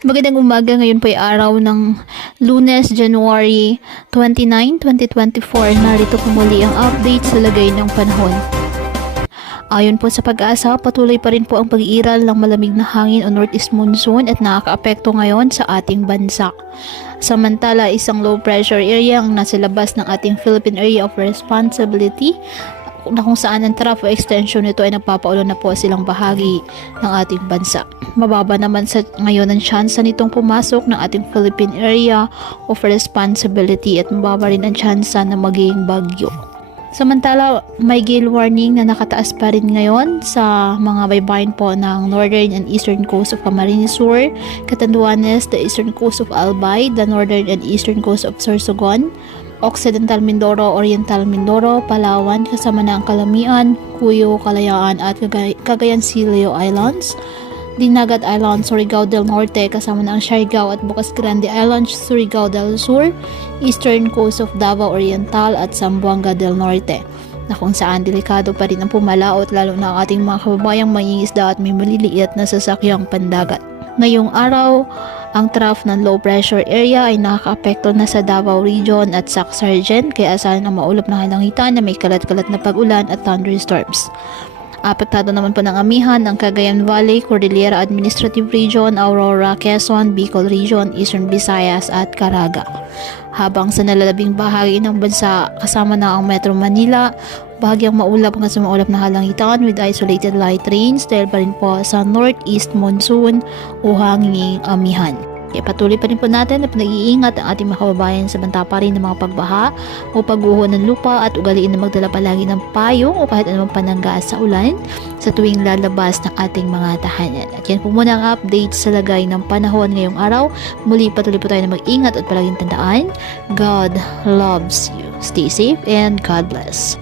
Magandang umaga, ngayon po ay araw ng Lunes, January 29, 2024. Narito po muli ang update sa lagay ng panahon. Ayon po sa Pag-asa, patuloy pa rin po ang pag-iral ng malamig na hangin o northeast monsoon at nakakaapekto ngayon sa ating bansa. Samantala, isang low pressure area ang nasa labas ng ating Philippine Area of Responsibility na kung saan ang trough o extension nito ay nagpapaulan na po silang bahagi ng ating bansa. Mababa naman sa ngayon ang tsansa nitong pumasok ng ating Philippine Area of Responsibility at mababa rin ang tsansa na magiging bagyo. Samantala, may gale warning na nakataas pa rin ngayon sa mga baybayin po ng northern and eastern coast of Camarines Sur, Catanduanes, the eastern coast of Albay, the northern and eastern coast of Sorsogon, Occidental Mindoro, Oriental Mindoro, Palawan, kasama na ang Calamian, Cuyo, Kalayaan at Cagayan Silio Islands, Dinagat Island, Surigao del Norte, kasama na ang Siargao at Bocas Grande Islands, Surigao del Sur, Eastern Coast of Davao Oriental at Zamboanga del Norte, na kung saan delikado pa rin ang pumalaot lalo na ang ating mga kababayang mangingisda at may maliliit na sasakyang pandagat. Ngayong araw, ang trough ng low pressure area ay nakakaapekto na sa Davao Region at Sac-Sargent, kaya asahan ang maulap na kalangitan na may kalat-kalat na pag-ulan at thunderstorms. Apektado naman po ng amihan ng Cagayan Valley, Cordillera Administrative Region, Aurora, Quezon, Bicol Region, Eastern Visayas at Caraga. Habang sa nalalabing bahagi ng bansa kasama na ang Metro Manila, bahagyang maulap hanggang sa maulap na halangitan with isolated light rains dahil pa rin po sa northeast monsoon o hanging amihan. Kaya patuloy pa rin po natin na pinag-iingat ang ating mga kababayan sa banta pa rin ng mga pagbaha o pagguho ng lupa at ugaliin na magdala palagi ng payong o kahit anumang panangga sa ulan sa tuwing lalabas ng ating mga tahanan. At yan po muna ang update sa lagay ng panahon ngayong araw. Muli patuloy po tayo na mag-ingat at palaging tandaan, God loves you. Stay safe and God bless.